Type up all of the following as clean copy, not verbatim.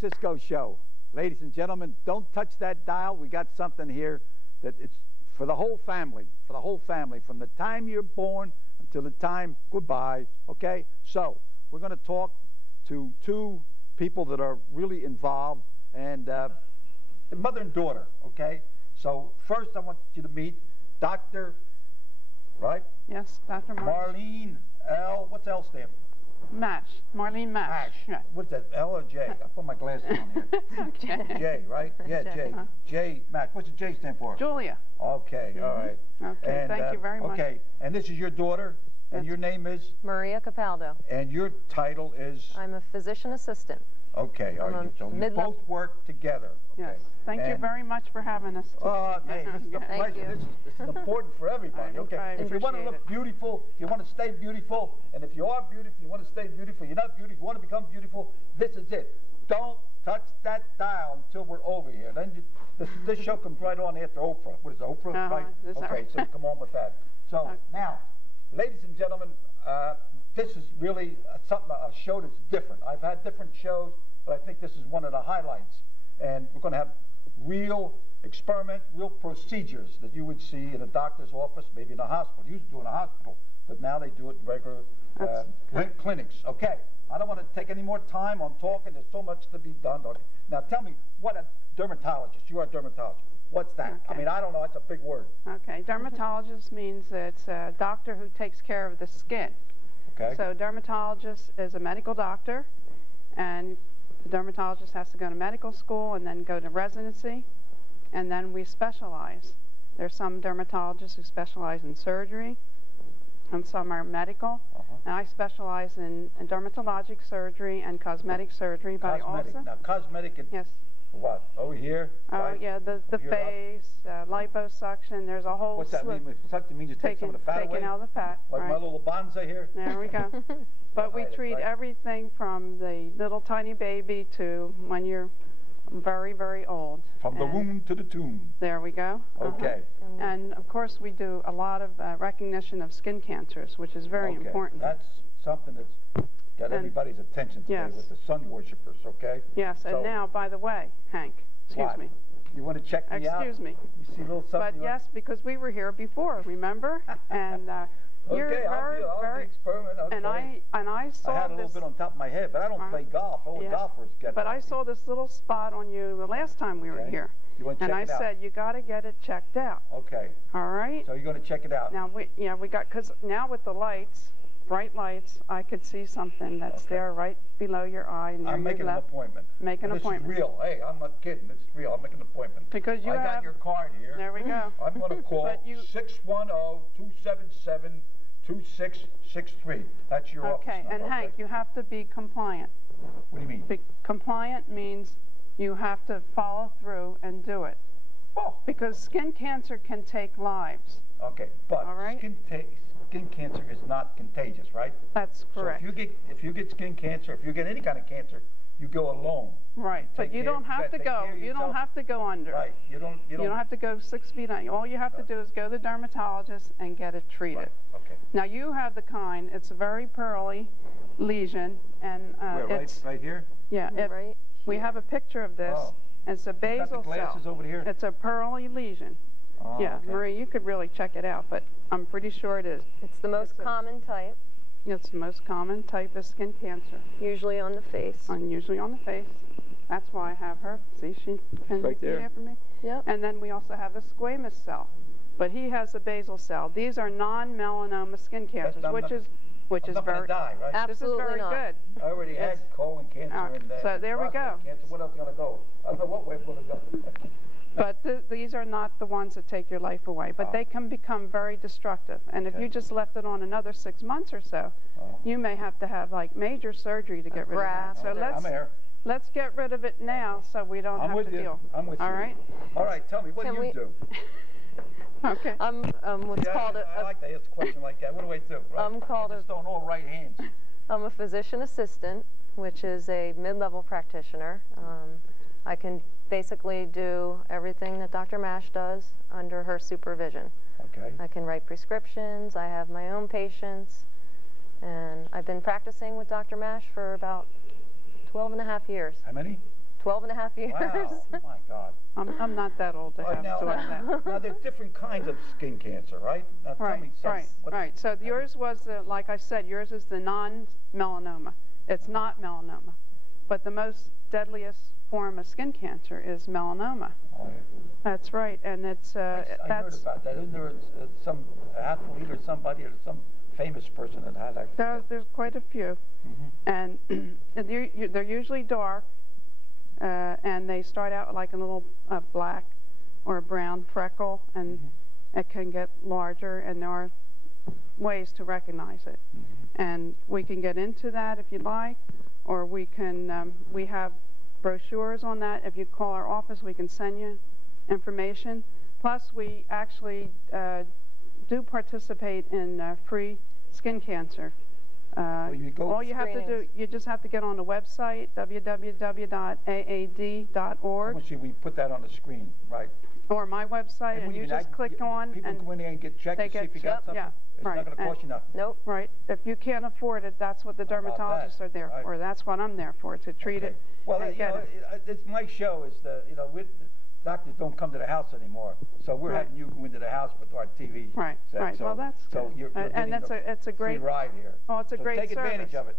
Cisco show. Ladies and gentlemen, don't touch that dial. We got something here that it's for the whole family, from the time you're born until the time goodbye, okay? So we're going to talk to two people that are really involved, and mother and daughter, okay? So first I want you to meet Dr. Right? Yes, Dr. Marlene L. What's L stand for? Mash. Marlene Mash. Mash. Yeah. What's that, L or J? I put my glasses on here. J, right? Yeah, J. J, Mash. What's the J stand for? Julia. Okay, all right. Okay, And, thank you very much. Okay, and this is your daughter, and your name is? Maria Capaldo. And your title is? I'm a physician assistant. Okay, all right. So you both work together. Okay. Yes. Thank you very much for having us today. Hey, this is a pleasure. This is important for everybody. Okay. If you want to look beautiful, if you want to stay beautiful, and if you are beautiful, you want to stay beautiful, you're not beautiful, you want to become beautiful, this is it. Don't touch that dial until we're over here. Then this show comes right on after Oprah. What is it, Oprah? Right? Okay, so you come on with that. So now, ladies and gentlemen, this is really a show that's different. I've had different shows, but I think this is one of the highlights. And we're going to have real experiments, real procedures that you would see in a doctor's office, maybe in a hospital. You used to do it in a hospital, but now they do it in regular clinics. Okay, I don't want to take any more time on talking. There's so much to be done. Now tell me, what a dermatologist, you are a dermatologist. What's that? Okay. I mean, I don't know. It's a big word. Okay, dermatologist means it's a doctor who takes care of the skin. Okay. So dermatologist is a medical doctor, and the dermatologist has to go to medical school and then go to residency, and then we specialize. There's some dermatologists who specialize in surgery, and some are medical. And I specialize in dermatologic surgery and cosmetic surgery. But Cosmetic. also, Now, cosmetic. yes. What? Over here? Oh, right? yeah, the face, liposuction. There's a whole. What's that mean? Suction means you take some of the fat away? Taking out the fat. Like my little bonza here? There we go. But we treat everything from the little tiny baby to when you're very, very old. From the womb to the tomb. There we go. Okay. And of course we do a lot of recognition of skin cancers, which is very important. That's something that's got everybody's attention today with the sun worshippers, okay? Yes, and now, by the way, Hank, excuse me. You want to check me out? Excuse me. You see a little something? But yes, because we were here before, remember? And you're very experiment. Okay. And I saw I had a little bit on top of my head, but I don't play golf. All the golfers get. But I saw this little spot on you the last time we were here. You want to check it out? And I said you got to get it checked out. Okay. All right. So you're going to check it out. Now we got, because now with the lights, bright lights, I could see something that's there right below your eye. And I'm making an appointment. Make an appointment. This is real. Hey, I'm not kidding. This is real. I'm making an appointment. Because you I got your card here. There we go. I'm going to call 610-277-2663. That's your office number. And Hank, you have to be compliant. What do you mean? Compliant means you have to follow through and do it. Oh. Because skin cancer can take lives. Okay, but skin cancer is not contagious, right? That's correct. So if you get skin cancer, if you get any kind of cancer, you go alone. Right, but you don't have to go. You don't have to go under. Right. You don't have to go 6 feet under. All you have to do is go to the dermatologist and get it treated. Right. Okay. Now you have the kind. It's a very pearly lesion, and it's right here. Yeah. Right. We have a picture of this. Oh. It's a basal cell. Got the glasses over here. It's a pearly lesion. Oh, yeah, okay. Marie, you could really check it out, but I'm pretty sure it is. It's the most common type. It's the most common type of skin cancer. Usually on the face. Usually on the face. That's why I have her. See, she can repeat after me. Yep. And then we also have a squamous cell, but he has a basal cell. These are non-melanoma skin cancers, which is very die, right? Absolutely this is very good. I already had colon cancer and so there we go. Cancer. What else is going to go? I don't know what way I'm going to go. But these are not the ones that take your life away, but they can become very destructive. And if you just left it on another 6 months or so, you may have to have like major surgery to get rid of that. So let's get rid of it now so we don't have to deal. I'm with you. All right? All right, tell me, what do you do? Okay. What's called I like to ask a question like that. What do I do? Right? I'm called I just don't know right hands. I'm a physician assistant, which is a mid-level practitioner. I can basically do everything that Dr. Mash does under her supervision. Okay. I can write prescriptions, I have my own patients, and I've been practicing with Dr. Mash for about 12 and a half years. How many? 12 and a half years. Wow, oh my God. I'm not that old to have now, doing that. Now, there's different kinds of skin cancer, right? Now, tell me some, Right. So yours was, like I said, yours is the non-melanoma. It's not melanoma. But the most deadliest form of skin cancer is melanoma. Oh, yeah. That's right, and it's I heard about that. Isn't there some athlete or somebody or some famous person that had that? There's quite a few, and they're usually dark, and they start out like a little black or a brown freckle, and it can get larger, and there are ways to recognize it. And we can get into that if you'd like, or we can, we have brochures on that. If you call our office, we can send you information. Plus, we actually do participate in free skin cancer. All you have to do, you just have to get on the website, www.aad.org. Actually, we put that on the screen, right? Or my website, and you just click on. People and go in there and get checked to see if you got something? Yeah, it's not going to cost you nothing? Nope. Right. If you can't afford it, that's what the dermatologists are there for. That's what I'm there for, to treat it. Well, it's my show is doctors don't come to the house anymore, so we're having you go into the house with our TV. Right. So, well, that's so good. You're and it's a great ride here. Oh, it's a great service. Take advantage of it.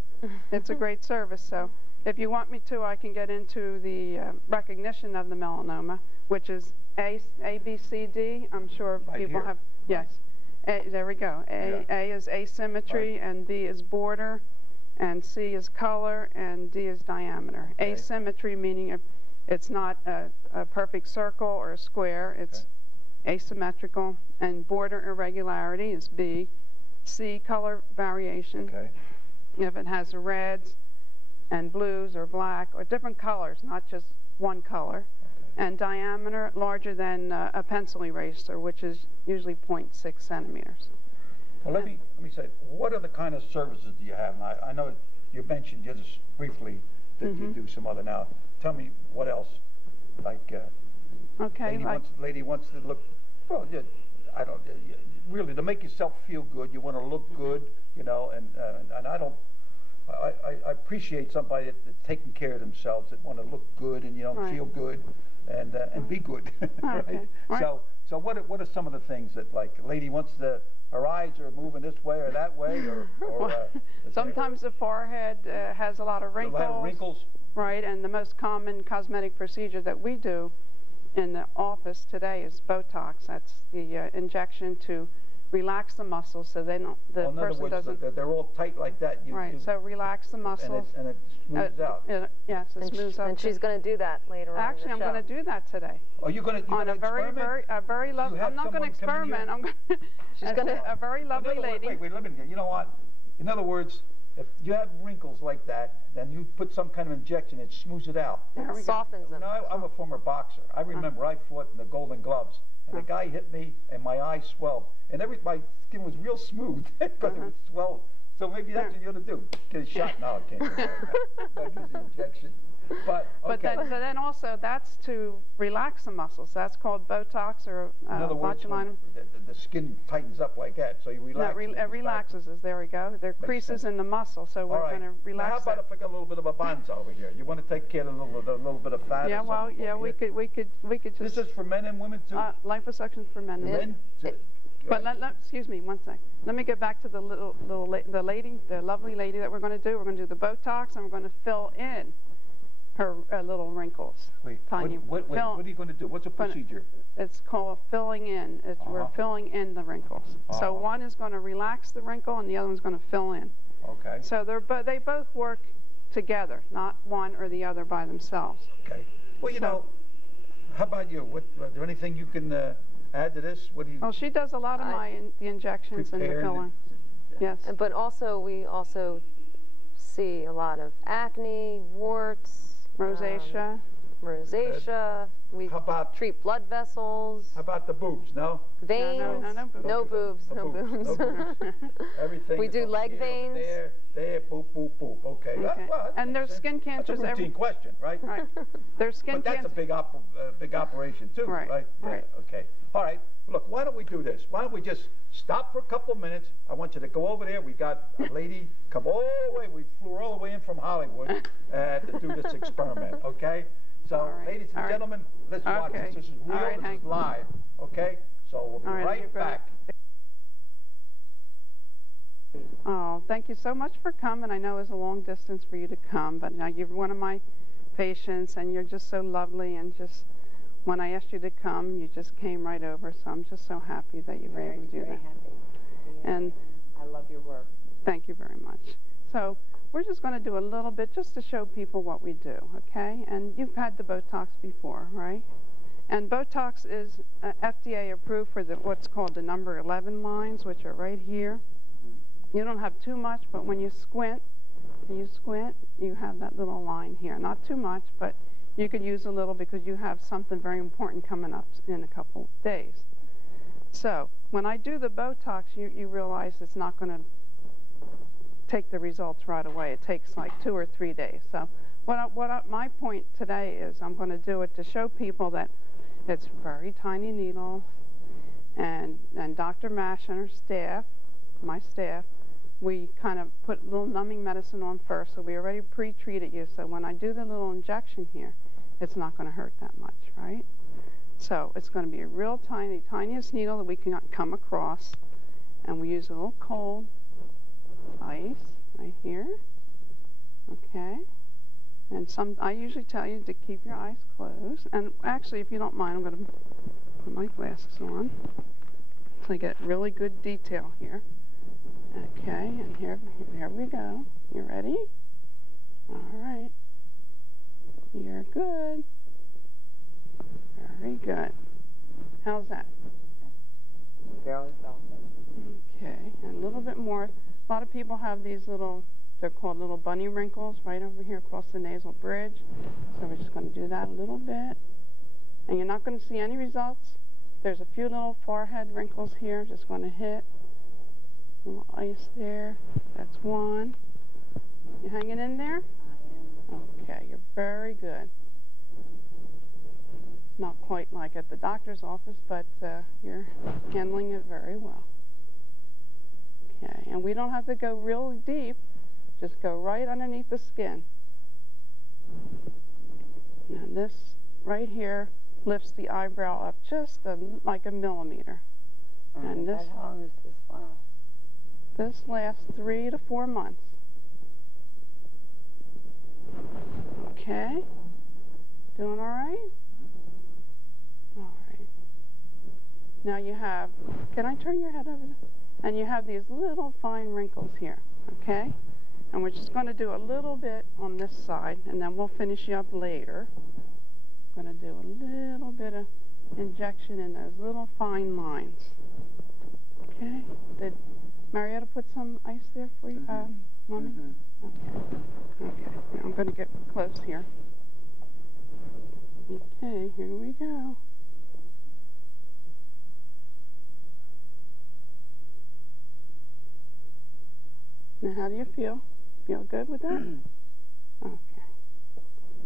It's a great service. So, if you want me to, I can get into the recognition of the melanoma, which is A, B, C, D. I'm sure people have. Yes. There we go. A is asymmetry, and B is border, and C is color, and D is diameter. Okay. Asymmetry meaning it's not a perfect circle or a square. It's asymmetrical. And border irregularity is B. C, color variation. Okay. If it has reds and blues or black or different colors, not just one color. And diameter larger than a pencil eraser, which is usually 0.6 centimeters. Well, let me say, what other kind of services do you have? And I know you mentioned just briefly that you do some other. Now, tell me what else. Like, lady wants to look. Well, I don't really to make yourself feel good. You want to look good, you know, and I don't. I appreciate somebody that's taking care of themselves, that want to look good and feel good, and be good, right? So what are some of the things that, like, a lady wants her eyes are moving this way or that way, or sometimes the forehead has a lot of wrinkles. A lot of wrinkles. Right, and the most common cosmetic procedure that we do in the office today is Botox. That's the injection to relax the muscles so they don't. The person doesn't. They're all tight like that. So relax the muscles. And it smooths out. Yes, it smooths out. And she's going to do that later on. Actually, I'm going to do that today. Are you going to? On a very lovely. I'm not going to experiment. I'm going. She's going to. A very lovely lady. Wait, let me. You know what? In other words, if you have wrinkles like that, then you put some kind of injection, it smooths it out. It softens them. I'm a former boxer. I remember I fought in the Golden Gloves, and the guy hit me, and my eyes swelled, and my skin was real smooth because it was swelled. So maybe that's what you're going to do. Get a shot. No, I can't do that. That gives an injection. But then also that's to relax the muscles. That's called Botox or in other words, the skin tightens up like that, so you relax. No, it relaxes us. There we go. There are creases in the muscle, so we're going to relax. Now, how about if I got a little bit of a bonza over here? You want to take care of a little bit of fat? Yeah, well, yeah, we could just. This is for men and women too. Liposuction for men and women. But excuse me, one sec. Let me get back to the lovely lady that we're going to do. We're going to do the Botox, and we're going to fill in her little wrinkles. Wait, what are you going to do? What's the procedure? It's called filling in. We're filling in the wrinkles. So one is going to relax the wrinkle, and the other one's going to fill in. Okay. So they both work together, not one or the other by themselves. Okay. Well, how about you? Is there anything you can add to this? What do you? Well, she does a lot of the injections and the filling. Yes. But we also see a lot of acne, warts. Rosacea. We treat blood vessels. How about the boobs? No? Veins. No boobs. No boobs. Everything. We do leg veins. There, boop, boop, boop. Okay. Well, and there's skin cancers. That's a routine question, right? Right. There's skin cancer. But that's a big operation too, right? Right. Yeah, okay. All right. Look, why don't we do this? Why don't we just stop for a couple of minutes? I want you to go over there. We got a lady come all the way. We flew all the way in from Hollywood to do this experiment, okay? So, ladies and gentlemen, let's watch this. This is real. This is live. Okay? So we'll be right back. Oh, thank you so much for coming. I know it was a long distance for you to come, but now you're one of my patients, and you're just so lovely, and just when I asked you to come, you just came right over, so I'm just so happy that you were able to do that. Very happy. Yeah. And I love your work. Thank you very much. So we're just going to do a little bit just to show people what we do, okay? And you've had the Botox before, right? And Botox is FDA approved for what's called the number 11 lines, which are right here. You don't have too much, but when you squint, you have that little line here. Not too much, but you could use a little because you have something very important coming up in a couple days. So when I do the Botox, you realize it's not going to take the results right away. It takes like 2 or 3 days. So my point today is I'm going to do it to show people that it's very tiny needles, and Dr. Mash and her staff, my staff, we kind of put a little numbing medicine on first, so we already pre-treated you, so when I do the little injection here, it's not going to hurt that much, right? So it's going to be a real tiny, tiniest needle that we can come across, and we use a little cold ice right here, okay? And I usually tell you to keep your eyes closed, and actually, if you don't mind, I'm going to put my glasses on so I get really good detail here. Okay, and here we go. You ready? All right. You're good. Very good. How's that? Fairly solid. Okay, and a little bit more. A lot of people have these little, they're called little bunny wrinkles right over here across the nasal bridge. So we're just going to do that a little bit. And you're not going to see any results. There's a few little forehead wrinkles here. Just going to hit. Little ice there. That's one. You hanging in there? I am. Okay, you're very good. Not quite like at the doctor's office, but you're handling it very well. Okay, and we don't have to go real deep. Just go right underneath the skin. Now this right here lifts the eyebrow up just like a millimeter. And this, how long does this last? This lasts 3 to 4 months. Okay? Doing all right? All right. Now you have, can I turn your head over? And you have these little fine wrinkles here, okay? And we're just going to do a little bit on this side, and then we'll finish you up later. I'm going to do a little bit of injection in those little fine lines. Okay? Did Marietta put some ice there for you, Mommy? Okay. Okay. Now I'm going to get close here. Okay, here we go. Now, how do you feel? Feel good with that? Okay.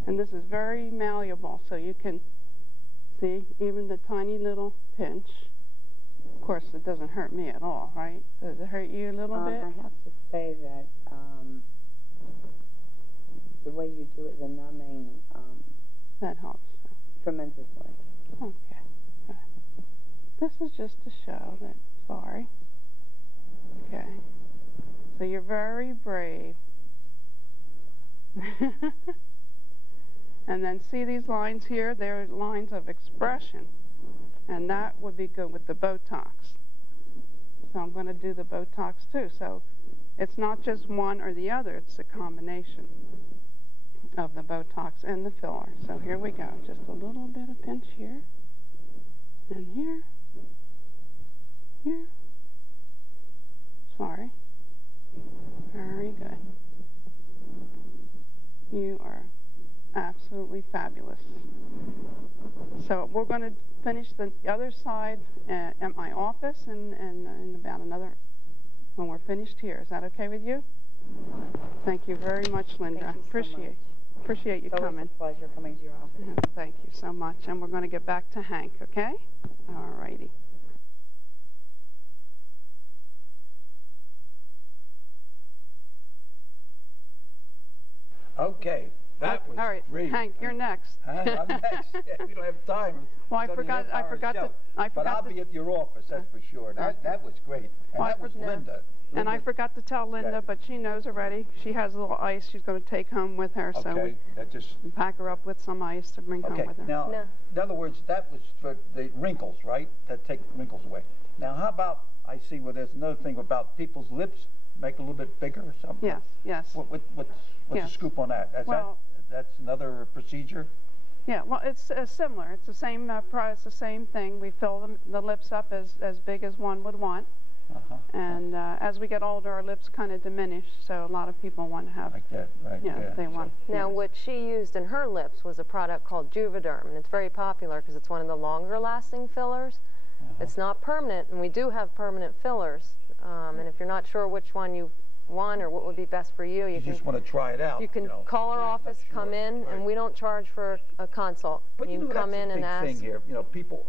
And this is very malleable, so you can see even the tiny little pinch. Of course, it doesn't hurt me at all, right? Does it hurt you a little bit? I have to say that the way you do it, the numbing, that helps. tremendously. Okay. Good. This is just to show that, sorry. Okay. So you're very brave. And then see these lines here? They're lines of expression. And that would be good with the Botox. So I'm going to do the Botox too. So it's not just one or the other, it's a combination of the Botox and the filler. So here we go. Just a little bit of pinch here. And here. Here. Sorry. Very good. You are absolutely fabulous. So we're going to finish the other side at my office and about another, when we're finished here. Is that okay with you? Thank you very much, Linda. Appreciate you coming. It's a pleasure coming to your office. Thank you so much. And we're going to get back to Hank, okay? All righty. Okay, That was All right, great. Hank, you're next. Huh? I'm next. Yeah, we don't have time. Well, I It's only forgot- half I hour forgot show. to- I But forgot I'll to- be at your office, that's for sure. That was great. And Well, I that was forgot- Linda. And I Linda- forgot to tell Linda, Yeah. but she knows already. She has a little ice she's going to take home with her, so Okay, that just... we pack her up with some ice to bring home Okay, with her. now, No. in other words, that was for the wrinkles, right? That take wrinkles away. Now, how about, I see where there's another thing about people's lips make a little bit bigger or something? Yes, yes. What's Yes. the scoop on that? Well- That's another procedure? Yeah, well, it's similar. It's the same price, the same thing. We fill the lips up as big as one would want. Uh-huh. And as we get older, our lips kind of diminish, so a lot of people want to have, Like that, right? yeah, they want. Now, yes. what she used in her lips was a product called Juvederm, and it's very popular because it's one of the longer-lasting fillers. It's not permanent, and we do have permanent fillers. And if you're not sure which one you want or what would be best for you, You just want to try it out. you can call our office, come in, and we don't charge for a consult. But you you know, can come that's in the and big ask. thing here. You know, people,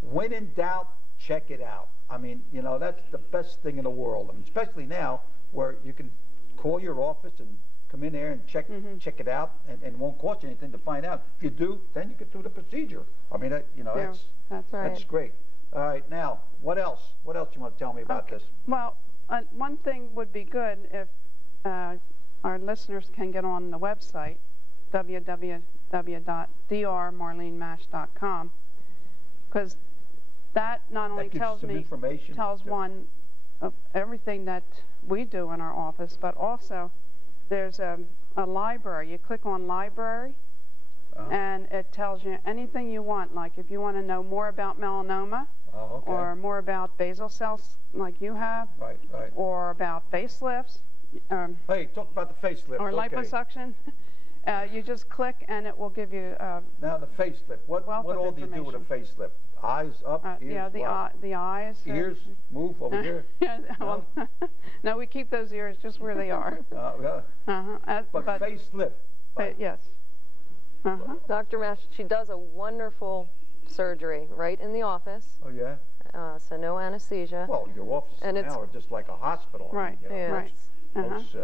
when in doubt, check it out. I mean, you know, that's the best thing in the world. I mean, especially now where you can call your office and come in there and check it out, and it won't cost you anything to find out. If you do, then you can do the procedure. I mean, you know, Yeah, that's right. that's great. All right, now, what else? What else you want to tell me about this? Well, one thing would be good if our listeners can get on the website, www.drmarlenemash.com, because that not only That gives tells some me, information. tells Yeah. one of everything that we do in our office, but also there's a library. You click on library, and it tells you anything you want. Like if you want to know more about melanoma, Okay. or more about basal cells like you have, Right, right. or about facelifts, Hey, talk about the facelift. or okay. liposuction. You just click and it will give you Now the facelift. What wealth of all do you do with a facelift? Eyes up, ears yeah, what? the eyes. Ears move over here. Yeah, well, no, we keep those ears just where they are. Yeah. But facelift. Right. Yes. Dr. Mash, she does a wonderful surgery right in the office, Oh yeah. so no anesthesia. Well, your offices And it's- now are just like a hospital. Right, I mean, you know, right. most,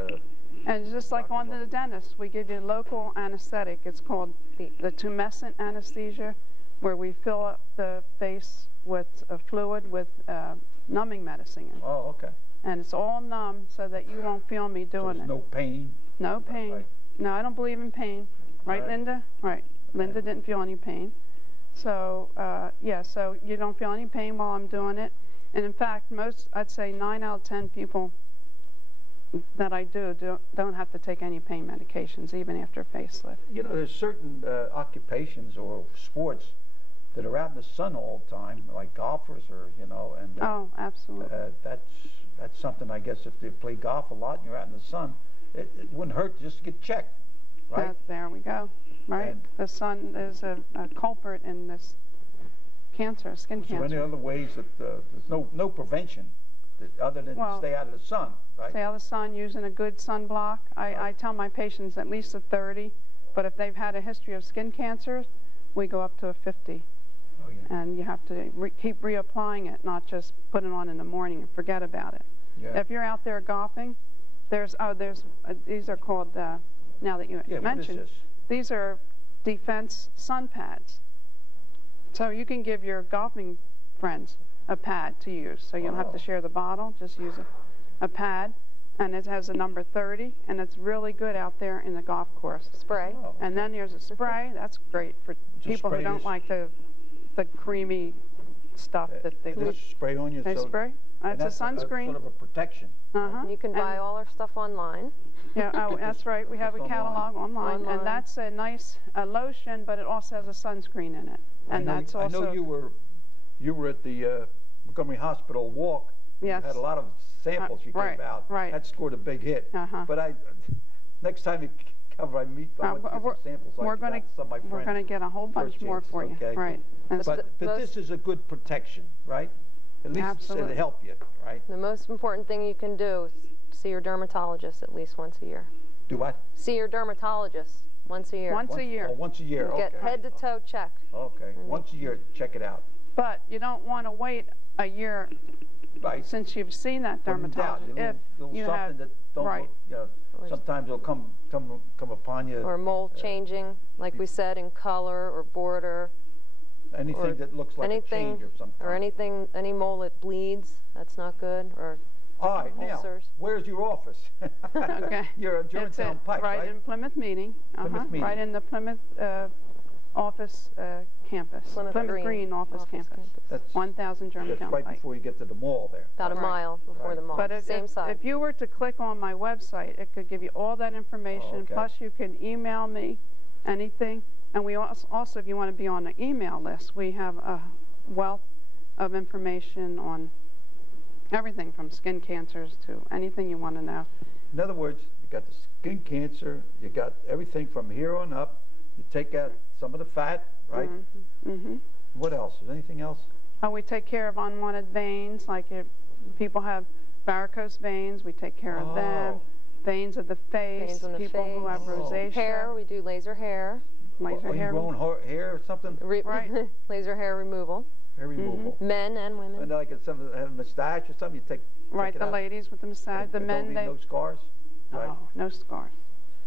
And just like on to the dentist, we give you local anesthetic. It's called the tumescent anesthesia, where we fill up the face with a fluid with numbing medicine in. oh, okay. And it's all numb so that you won't feel me So doing there's it. no pain. No pain. Right. No, I don't believe in pain. Right, Right. Linda? Right. Linda didn't feel any pain. So, yeah, so you don't feel any pain while I'm doing it. And in fact, I'd say 9 out of 10 people that I don't have to take any pain medications, even after a facelift. You know, there's certain occupations or sports that are out in the sun all the time, like golfers, or you know, and Oh, absolutely. that's something. I guess if they play golf a lot and you're out in the sun, it wouldn't hurt just to get checked, right? There we go. Right. And- The sun is a culprit in this cancer, skin So cancer. any other ways that there's no prevention other than Well, stay out of the sun, right? Stay out of the sun, using a good sunblock. I tell my patients at least a 30, but if they've had a history of skin cancer, we go up to a 50. Oh, yeah. And you have to keep reapplying it, not just put it on in the morning and forget about it. Yeah. If you're out there golfing, these are called, now that you Yeah, mentioned, what is this? these are defense sun pads. So you can give your golfing friends a pad to use. So you don't have to share the bottle, just use a pad. And it has a number 30, and it's really good out there in the golf course. Spray. Oh, And then there's a spray. That's great for people who spray don't this- like the creamy stuff that they They look. spray on you. They so, spray. and That's a sunscreen. sort of a protection. You can buy all our stuff online. Yeah, oh, that's right. We have a It's catalog online, Online. and that's a nice lotion, but it also has a sunscreen in it, and that's also. I know you were at the Montgomery Hospital walk. Yes. You had a lot of samples you right, gave out. right. That scored a big hit. But next time you come, I want to get some samples. We're going to get a whole bunch more for you. Okay. Right. And But this is a good protection, right? At least Absolutely. it'll help you, right? The most important thing you can do is see your dermatologist at least once a year. Do what? See your dermatologist once a year. Once a year. Oh, once a year. Get Okay. head to toe check. Okay. Once a year, check it out. But you don't want to wait a year Right. since you've seen that dermatologist. If you have something that don't right. look, sometimes it'll come upon you. Or mold changing, like we said, in color or border. Anything that looks like a change of some kind. Or anything, any mole that bleeds, that's not good. Or all right, now, ulcers. Where's your office? Okay. You're in Germantown Pike, right? Right in Plymouth Meeting. Plymouth Meeting. Right in the Plymouth office campus. Plymouth Green office campus. That's 1000 Germantown That's right Pike. before you get to the mall there. About a mile before the mall, But same side. if you were to click on my website, it could give you all that information. Oh, okay. Plus, you can email me anything. And we also, if you want to be on the email list, we have a wealth of information on everything from skin cancers to anything you want to know. In other words, you got the skin cancer, you got everything from here on up. You take out some of the fat, right? Mm-hmm. What else? Is anything else? We take care of unwanted veins, like if people have varicose veins, we take care of them. Veins of the face, Veins on the people who have rosacea. Hair, we do laser hair. Laser hair. Are you growing hair or something? Right. Laser hair removal. Hair removal. Men and women. And like if someone have a mustache or something, you take Right, it the out. ladies with the massage, the men, don't they... no scars? Right. Oh, no scars.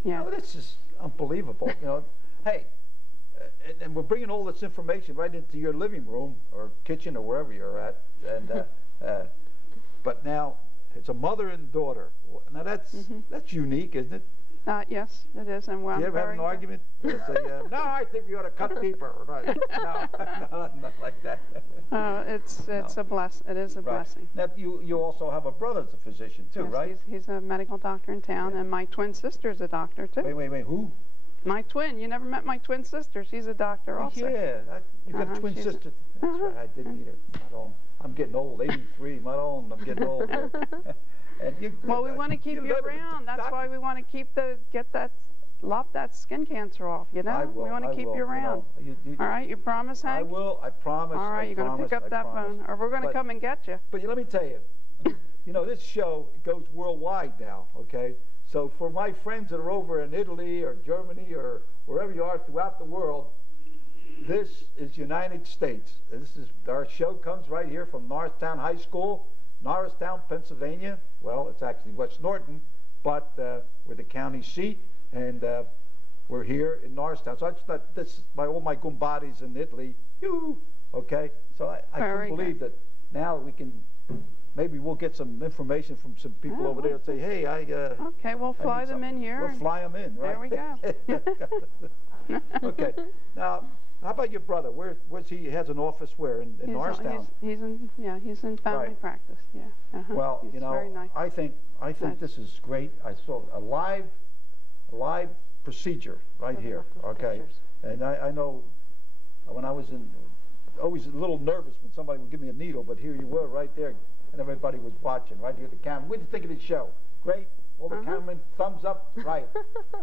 Yeah. No, this is unbelievable. Hey, and we're bringing all this information right into your living room or kitchen or wherever you're at. And but now it's a mother and daughter. Now that's unique, isn't it? Yes, it is. And Do you ever have an argument? Say, no, I think you ought to cut deeper. Right. No, not like that. It's a bless. It is a blessing. Now you also have a brother that's a physician too, Yes, right? He's a medical doctor in town, and my twin sister's a doctor too. Wait, who? My twin. You never met my twin sister. She's a doctor also. Yeah, you got a twin sister. That's right. I didn't either. I'm getting old. 83. I'm getting old. Well, we want to keep you around. That's why we want to lop that skin cancer off, you know? I will, we want to keep you around. All right, you promise, Hank? I will, I promise. All right, you're going to pick up that phone, or we're going to come and get you. But let me tell you, this show goes worldwide now, okay? So for my friends that are over in Italy or Germany or wherever you are throughout the world, this is United States. Our show comes right here from Norristown High School, Norristown, Pennsylvania. Well, it's actually West Norton, but we're the county seat, and we're here in Norristown. So I just thought all my gumbadis in Italy, okay? So I can believe that now we can, maybe we'll get some information from some people over there and say, hey, okay, we'll fly them in here. We'll fly them in, right? There we go. Okay. Now, how about your brother? Where's he? He has an office where? In Norristown? He's in family practice, yeah. Well, he's very nice. I think this is great. I saw a live procedure right here, okay? And I know when I was always a little nervous when somebody would give me a needle, but here you were right there, and everybody was watching right here at the camera. What did you think of the show? Great? All the cameramen, thumbs up, right.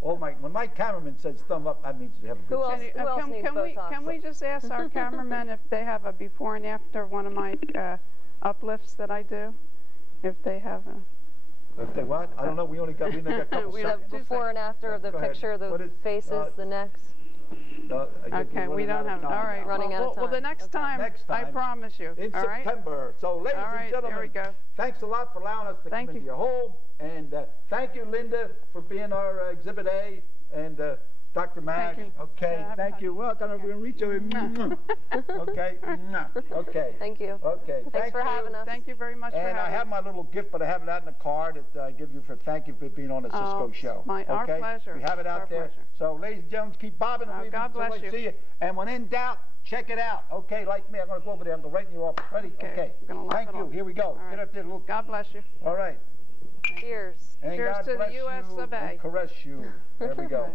When my cameraman says thumb up, that means you have a good show. Who else needs Botox? Can we just ask our cameramen if they have a before and after one of my uplifts that I do? If they have a... If they what? I don't know. We only got a couple seconds. The before and after of the picture, the faces, the necks. Okay, we don't have. All right, running out of time. Well, the next time, I promise you. In September. So, ladies and gentlemen, there we go. Thanks a lot for allowing us to come into your home, and thank you, Linda, for being our Exhibit A, and Dr. Mack. Okay, thank you. Well, I'm going to reach over. Okay, okay. Thank you. Okay, thanks for having us. Thank you very much for having us. And I have my little gift, but I have it out in the card that I give you for thank you for being on the Cisco show. Our pleasure. We have it out there. So, ladies and gentlemen, keep bobbing and weaving. God bless you. See you. And when in doubt, check it out. Okay, like me, I'm going to go over there and go right in your office. Ready? Okay. Thank you. Here we go. Get up there. God bless you. All right. Cheers. And cheers God to bless the U.S. you of A. and caress you. There we go.